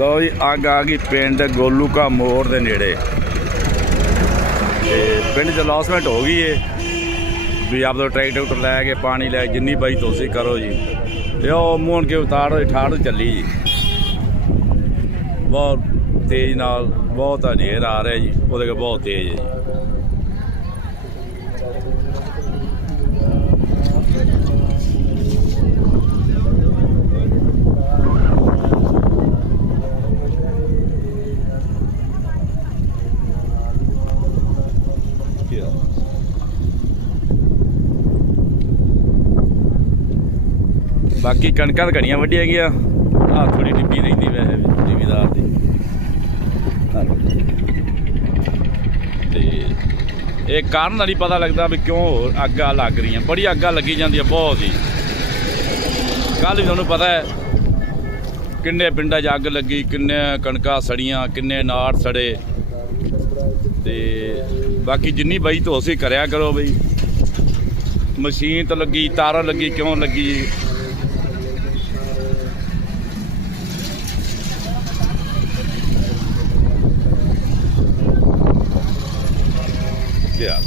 ਲਓ ਜੀ, ਅੱਗ ਆ ਗਈ ਪਿੰਡ ਗੋਲੂਕਾ ਮੋੜ ਦੇ ਨੇੜੇ। ਤੇ ਪਿੰਡ ਚ ਲੌਸਮੈਂਟ ਹੋ ਗਈ ਏ ਵੀ ਆਪ ਦਾ ਟਰੈਕਟਰ ਲੈ ਕੇ ਪਾਣੀ ਲੈ ਕੇ ਜਿੰਨੀ ਬਾਈ ਤੁਸੀਂ ਕਰੋ ਜੀ। ਤੇ ਉਹ ਮੂਹਣ ਕੇ ਉਤਾਰ ਠਾੜ ਚੱਲੀ ਜੀ। ਬਹੁਤ ਤੇਜ਼ ਨਾਲ, ਬਹੁਤ ਹਨੇਰ ਆ ਰਿਹਾ ਜੀ, ਉਹਦੇ ਕੇ ਬਹੁਤ ਤੇਜ਼ ਹੈ ਜੀ। ਬਾਕੀ ਕਣਕਾਂ ਤਾਂ ਘੜੀਆਂ ਵੱਢੀਆਂ ਗਿਆ ਆ ਥੋੜੀ ਡਿੱਬੀ ਰਹਿੰਦੀ ਵੈਸੇ ਵੀ, ਜ਼ਿਮੀਦਾਰ ਦੀ। ਤੇ ਇਹ ਕਾਰਨ ਦਾ ਨਹੀਂ ਪਤਾ ਲੱਗਦਾ ਵੀ ਕਿਉਂ ਅੱਗਾਂ ਲੱਗ ਰਹੀਆਂ। ਬੜੀ ਅੱਗਾਂ ਲੱਗੀ ਜਾਂਦੀਆਂ ਬਹੁਤ ਹੀ। ਕੱਲ ਵੀ ਤੁਹਾਨੂੰ ਪਤਾ ਹੈ, ਕਿੰਨੇ ਪਿੰਡਾਂ 'ਚ ਅੱਗ ਲੱਗੀ, ਕਿੰਨੇ ਕਣਕਾਂ ਸੜੀਆਂ, ਕਿੰਨੇ ਨਾੜ ਸੜੇ। ਤੇ ਬਾਕੀ ਜਿੰਨੀ ਬਈ ਤੁਸੀਂ ਕਰਿਆ ਕਰੋ ਬਈ। ਮਸ਼ੀਨ ਤਾਂ ਲੱਗੀ, ਤਾਰਾਂ ਲੱਗੀ, ਕਿਉਂ ਲੱਗੀ? Yeah.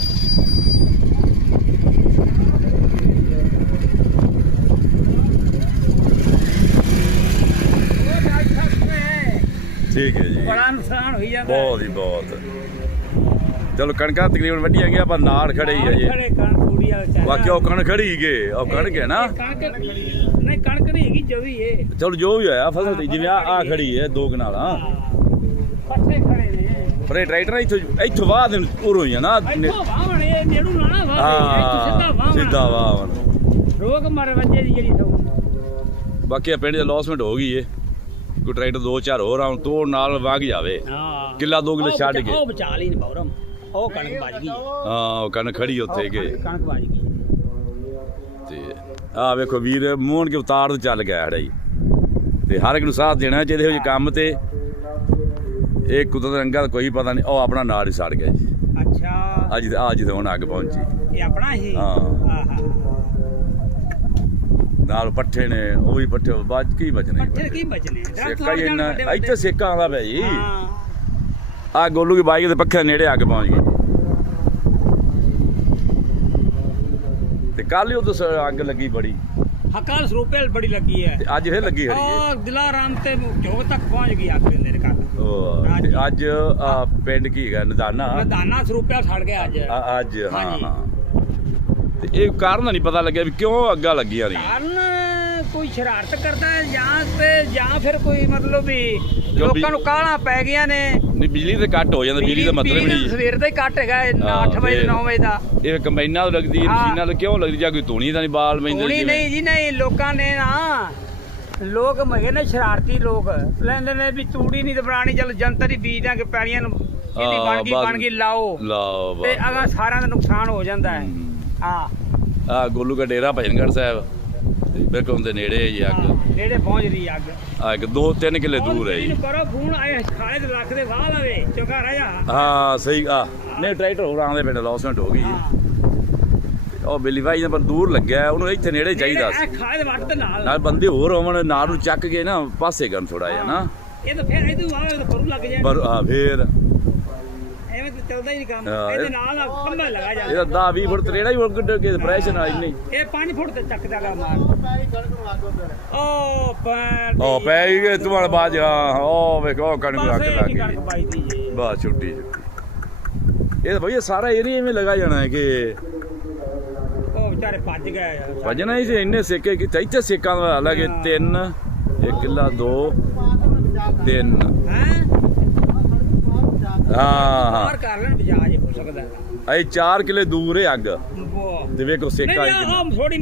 ਠੀਕ ਹੈ ਜੀ ਬੜਾ ਨੁਕਸਾਨ ਹੋਈ ਜਾਂਦਾ ਬਹੁਤ ਹੀ ਬਹੁਤ ਚਲੋ ਕਣਕਾਂ ਤਕਰੀਬਨ ਵੱਢੀਆਂ ਗਿਆ ਪਰ ਨਾੜ ਖੜੇ ਹੀ ਹੈ ਜੀ ਖੜੇ ਕਣਕ ਕੁੜੀ ਆ ਵਿਚਾਰਾ ਬਾਕੀ ਉਹ ਕਣ ਖੜੀ ਗਏ ਉਹ ਕਣਕ ਹੈ ਨਾ ਕਣਕ ਨਹੀਂ ਕਣਕ ਨਹੀਂ ਹੈਗੀ ਜਵੀ ਏ ਚਲੋ ਜੋ ਵੀ ਹੋਇਆ ਫਸਲ ਤੇ ਜਿਵੇਂ ਆ ਆ ਖੜੀ ਹੈ ਦੋ ਕਨਾਲਾਂ ਪੱਠੇ ਖੜੇ ਨੇ ਪਰ ਇਹ ਟਰੈਕਟਰ ਇੱਥੋਂ ਇੱਥੋਂ ਬਾਅਦ ਨੂੰ ਉਰੋਂ ਹੀ ਆ ਨਾ ਇੱਥੋਂ ਵਾਹਣ ਇਹ ਨੇੜੂ ਨਾ ਵਾਹ ਸਿੱਧਾ ਹਾਂ ਵਾਹਣ ਸਿੱਧਾ ਵਾਹ ਰੋਗ ਮਰ ਵੱਜੇ ਦੀ ਜਿਹੜੀ ਬਾਕੀ ਆ ਪਿੰਡ 'ਚ ਲੌਸਮੈਂਟ ਹੋ ਗਈ ਏ। ਕੋਈ ਟਰੈਕਟਰ ਦੋ ਚਾਰ ਹੋਰ ਆਉਣ ਤੋੜ ਨਾਲ ਵਗ ਜਾਵੇ। ਹਾਂ। ਕਿੱਲਾ ਦੋ ਕਿੱਲੇ ਛੱਡ ਕੇ। ਉਹ ਬਚਾ ਲਈ ਨੇ ਬੌਰਮ। ਉਹ ਕਣਕ ਵੱਜ ਗਈ। ਹਾਂ ਉਹ ਕਣ ਖੜੀ ਉੱਥੇ ਗਏ ਕਣਕ ਵੱਜ ਗਈ। ਤੇ ਆ ਵੇਖੋ ਵੀਰ ਮੋਹਣ ਕੇ ਉਤਾਰ ਤੋਂ ਚੱਲ ਗਿਆ ਹੜਾ ਜੀ। ਤੇ ਹਰ ਇੱਕ ਨੂੰ ਸਾਥ ਦੇਣਾ ਚਾਹੀਦਾ ਇਹੋ ਜਿਹੇ ਕੰਮ ਤੇ ਇਹ ਕੁਦਰਤ ਰੰਗਾਂ ਦਾ ਕੋਈ ਪਤਾ ਨਹੀਂ ਉਹ ਆਪਣਾ ਨਾਲ ਹੀ ਸੜ ਗਿਆ ਜੀ। ਅੱਛਾ। ਅੱਜ ਅੱਜ ਤੇ ਹੁਣ ਅੱਗ ਪਹੁੰਚੀ। ਇਹ ਆਪਣਾ ਹੀ? ਹਾਂ। ਆਹਾ। ਨਾਲ ਪੱਠੇ ਨੇ ਉਹ ਵੀ ਪੱਠੇ ਬਾਅਦ ਕੀ ਬਚਨੇ ਪੱਠੇ ਕੀ ਬਚਨੇ ਦਰਖਤ ਸੇਕਾ ਲੱਗ ਹੀ ਜਾਣ ਇੰਨਾ ਵੱਡੇ ਵੱਡੇ। ਇੱਥੇ ਸੇਕਾ ਆਉਂਦਾ ਪਿਆ ਜੀ। ਹਾਂ। ਆ ਗੋਲੂ ਦੀ ਬਾਈਕ ਦੇ ਪੱਖੇ ਨੇੜੇ ਅੱਗ ਪਹੁੰਚ ਗਈ। ਤੇ ਕੱਲ ਹੀ ਉਦੋਂ ਸ- ਅੱਗ ਲੱਗੀ ਬੜੀ। ਹਕਾਲ ਸਰੂਪੇਲ ਬੜੀ ਲੱਗੀ ਹੈ। ਤੇ ਅੱਜ ਫੇਰ ਲੱਗੀ ਖੜੀ ਹੈ। ਉਹ ਦਿਲਾਰਾਮ ਤੇ ਝੋਕ ਤੱਕ ਪਹੁੰਚ ਗਈ ਅੱਗ ਮੇਰੇ ਘਰ। ਉਹ ਤੇ ਅੱਜ ਆ ਪਿੰਡ ਕੀ ਹੈਗਾ? ਨਦਾਨਾ? ਮਦਾਨਾ ਸਰੂਪਿਆ ਸੜ ਗਿਆ ਅੱਜ। ਅੱਜ ਹਾਂ ਹਾਂਜੀ। ਹਾਂ। ਤੇ ਇਹ ਕਾਰਨ ਨਹੀਂ ਪਤਾ ਲੱਗਿਆ ਵੀ ਕਿਉਂ ਅੱਗਾਂ ਲੱਗੀਆਂ ਰਹੀਆਂ। ਕਾਰਨ ਕੋਈ ਸ਼ਰਾਰਤ ਕਰਦਾ ਹੈ ਜਾਂ ਤੇ ਜਾਂ ਫਿਰ ਕੋਈ ਮਤਲਬ ਵੀ ਲੋਕਾਂ ਨੂੰ ਕਾਹਲਾਂ ਪੈ ਗਈਆਂ ਨੇ? ਨਹੀਂ ਬਿਜਲੀ ਤੇ ਕੱਟ ਹੋ ਜਾਂਦਾ ਬਿਜਲੀ ਦਾ ਮਤਲਬ ਨਹੀਂ। ਸਵੇਰ ਦਾ ਹੀ ਕੱਟ ਹੈਗਾ 8 ਹਾਂ, ਵਜੇ ਫੇਰ। 9 ਵਜੇ ਦਾ। ਇਹ ਕੰਬਾਈਨਾਂ ਤੋਂ ਲੱਗਦੀ ਹੈ। ਮਸ਼ੀਨਾਂ ਤੋਂ ਕਿਉਂ ਲੱਗਦੀ ਜਾਂ ਕੋਈ ਧੂਣੀ ਤਾਂ ਨਹੀਂ ਬਾਲ ਮੈਂਦੇ ਹੋਣੀ ਨਹੀਂ ਜੀ ਨਹੀਂ ਲੋਕਾਂ ਨੇ ਨਾ ਲੋਕ ਮਗੇ ਨੇ ਸ਼ਰਾਰਤੀ ਲੋਕ। ਲੈਂਦੇ ਨੇ ਵੀ ਤੂੜੀ ਨਹੀਂ ਤੇ ਬਣਾਣੀ ਚੱਲ ਜੰਤਰ ਹੀ ਬੀਜ ਦਿਆਂਗੇ ਪੈਲੀਆਂ ਨੂੰ ਜਿਹਦੀ ਹਾਂ, ਬਣ ਗਈ। ਬਣ ਗਈ ਲਾਓ। ਲਾਓ ਤੇ ਅਗਾ ਸਾਰਿਆਂ ਦਾ ਨੁਕਸਾਨ ਹੋ ਜਾਂਦਾ ਹੈ। ਹਾਂ। ਆ ਗੋਲੂ ਦਾ ਡੇਰਾ ਭਜਨਗੜ ਸਾਹਿਬ। ਬਿਲਕੁਲ ਦੇ ਨੇੜੇ ਹੈ ਜੀ ਅੱਗ। ਹਾਂ, ਨੇੜੇ ਪਹੁੰਚ ਰਹੀ ਅੱਗ। ਆ ਇੱਕ ਦੋ ਤਿੰਨ ਕਿਲੇ ਦੂਰ ਹੈ ਜੀ। ਕਰੋ ਫੋਨ ਆਏ ਖਾਲੇ ਦੇ ਲੱਖ ਦੇ ਵਾਹ ਲਵੇ ਚੰਗਾ ਹਾਂ ਸਹੀ ਆ। ਨਹੀਂ ਟਰੈਕਟਰ ਹੋਰ ਆਉਂਦੇ ਪਿੰਡ ਲੌਸਮੈਂਟ ਹੋ ਗਈ ਜੀ। ਹਾਂ। ਉਹ ਬਿੱਲੀ ਭਾਈ ਦਾ ਪਰ ਦੂਰ ਲੱਗਿਆ ਹੈ, ਉਹਨੂੰ ਇੱਥੇ ਨੇੜੇ ਚਾਹੀਦਾ ਸੀ ਖਾਲੇ ਦੇ ਵੱਟ ਦੇ ਨਾਲ। ਨਾਲ ਬੰਦੇ ਹੋਰ ਹੋਵਣ ਨਾਲ ਨੂੰ ਚੱਕ ਕੇ ਨਾ ਪਾਸੇ ਕਰਨ ਥੋੜਾ ਜਿਹਾ ਨਾ। ਇਹ ਤਾਂ ਫਿਰ ਇਹਦੇ ਵਾਹ ਤਾਂ ਕਰੂ ਲੱਗ ਜਾਏ। ਪਰ ਆ ਫੇਰ। ਚੱਲਦਾ ਹੀ ਨਹੀਂ ਕੰਮ। ਹਾਂ, ਇਹ- ਇਹਦੇ ਨਾਲ ਨਾਲ ਖੰਭਾ ਲਗਾ ਜਾ। ਇਹਦਾ 10 20 ਫੁੱਟ ਤਰੇੜਾ ਹੀ ਹੋਰ ਕਿੱਡੇ ਕੇ ਪ੍ਰੈਸ਼ਰ ਨਾਲ ਨਹੀਂ ਇਹ 5 ਫੁੱਟ ਤੇ ਚੱਕਦਾ ਗਾ ਮਾਰ ਓ ਪੈਰ ਉਹ ਪੈ ਹੀ ਗਏ ਤੁਹਾਡੇ ਬਾਜ ਹਾਂ ਉਹ ਵੇਖੋ ਕਣਕ ਲੱਗ ਲੱਗ ਗਈ ਕਣਕ ਗਈ। ਪਾਈ ਦੀ ਜੀ ਬਸ ਛੁੱਟੀ ਛੁੱਟੀ। ਇਹ ਭਈਆ ਸਾਰਾ ਏਰੀਆ ਇਵੇਂ ਲਗਾ ਜਾਣਾ ਹੈ ਕਿ ਉਹ ਵਿਚਾਰੇ ਭੱਜ ਗਏ ਆ। ਭਜਣਾ ਹੀ ਸੀ ਇੰਨੇ ਸੇਕੇ ਕਿ ਇੱਥੇ ਸੇਕਾਂ ਦਾ ਹਾਲ ਹੈ ਕਿ ਤਿੰਨ ਇੱਕ ਕਿੱਲਾ ਦੋ ਤਿੰਨ। ਹੈਂ? ਹਾਂ ਹਾਂ। ਬਾਹਰ ਕਰ ਲੈਣ ਬਜਾਜ ਹੋ ਸਕਦਾ ਇਹ 4 ਕਿਲੇ ਦੂਰ ਹੈ ਅੱਗ। ਤੇ ਵੇਖੋ ਸੇਕਾ ਨਹੀਂ ਹੀ ਉਹ ਥੋੜੀ